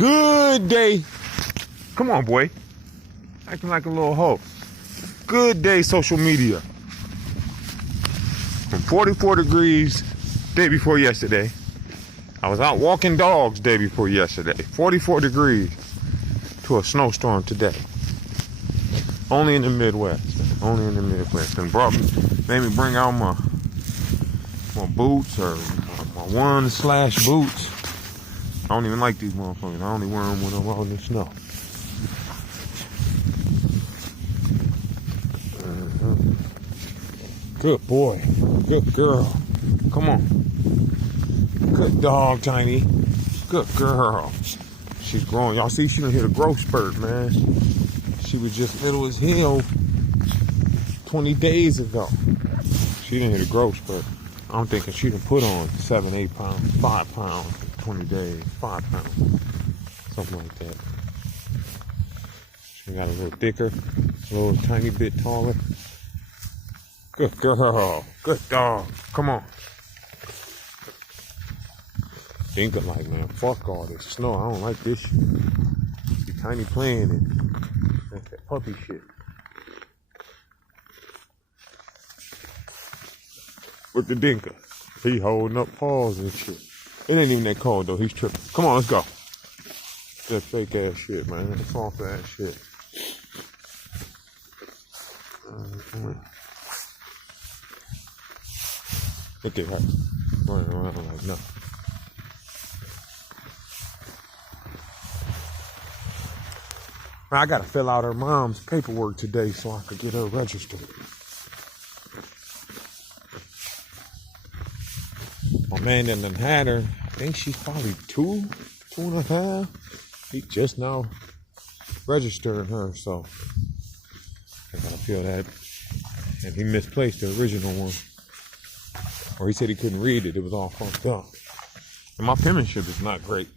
Good day. Come on, boy. Acting like a little hoe. Good day, social media. From 44 degrees day before yesterday. I was out walking dogs day before yesterday. 44 degrees to a snowstorm today. Only in the Midwest. Only in the Midwest. And made me bring out my boots or my one/boots. I don't even like these motherfuckers. I only wear them when I'm out in the snow. Good boy. Good girl. Come on. Good dog, Tiny. Good girl. She's growing. Y'all see she done hit a growth spurt, man. She was just little as hell 20 days ago. She didn't hit a growth spurt. I'm thinking she done put on 7, 8 pounds, 5 pounds, 20 days, 5 pounds, something like that. She got a little thicker, a little tiny bit taller. Good girl, good dog. Come on. Dinka like, man, fuck all this snow. I don't like this shit. Be Tiny playing and that's that puppy shit. With the Dinka. He holding up paws and shit. It ain't even that cold though. He's tripping. Come on, let's go. That fake ass shit, man. That soft ass shit. Look at her. Running around like nothing. I gotta fill out her mom's paperwork today so I could get her registered. My man done had her. I think she's probably 2.5. He just now registered her, so I gotta fill that. And he misplaced the original one. Or he said he couldn't read it. It was all fucked up. And my penmanship is not great.